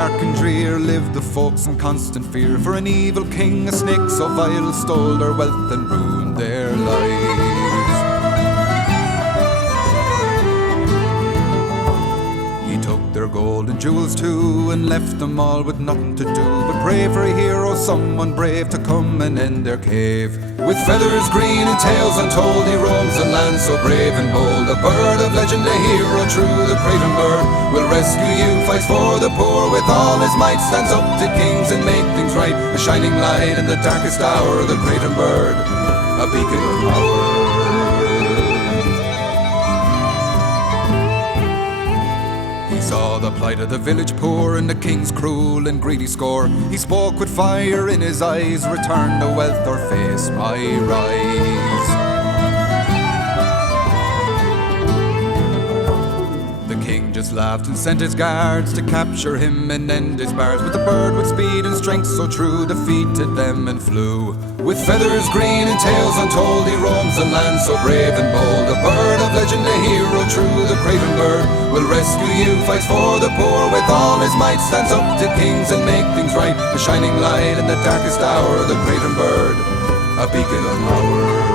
dark and drear lived the folks in constant fear, for an evil king, a snake so vile, stole their wealth and ruined their lives. He took their gold and jewels too, and left them all with nothing to do but pray for a hero, someone brave to come and end their cave. With feathers green and tales untold, he roams a land so brave and bold. A bird of legend, a hero true, the Kratom bird will rescue you, fights for the poor with all his might, stands up to kings and make things right. A shining light in the darkest hour, the Kratom bird, a beacon of power. Saw the plight of the village poor and the king's cruel and greedy score. He spoke with fire in his eyes, return to wealth or face my rise. The king just laughed and sent his guards to capture him and end his bars. But the bird with speed and strength so true defeated them and flew. With feathers green and tales untold, he roams a land so brave and bold. A bird of legend, a hero true, the Kratom bird will rescue you, fights for the poor with all his might, stands up to kings and make things right. A shining light in the darkest hour, the Kratom bird, a beacon of power.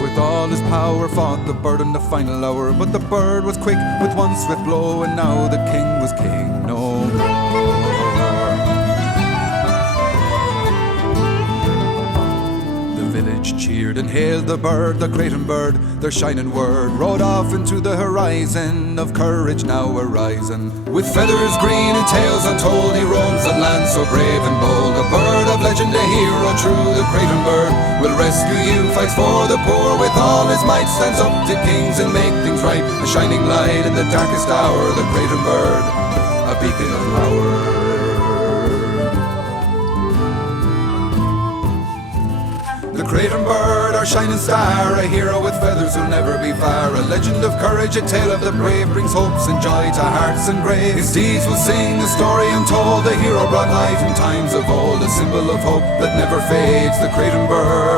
With all his power fought the bird in the final hour, but the bird was quick with one swift blow, and now the king was king no more. The village cheered and hailed the bird, the Kratom bird, their shining word rode off into the horizon of courage now arising. With feathers green and tales untold, he roams a land so brave and bold. A bird of legend, a hero true, the Kratom bird will rescue you, fights for the poor with all his might, stands up to kings and make things right. A shining light in the darkest hour, the Kratom bird, a beacon of power. The Kratom bird, our shining star, a hero with feathers who'll never be far. A legend of courage, a tale of the brave, brings hopes and joy to hearts and graves. His deeds will sing, a story untold, a hero brought light in times of old, a symbol of hope that never fades, the Kratom bird.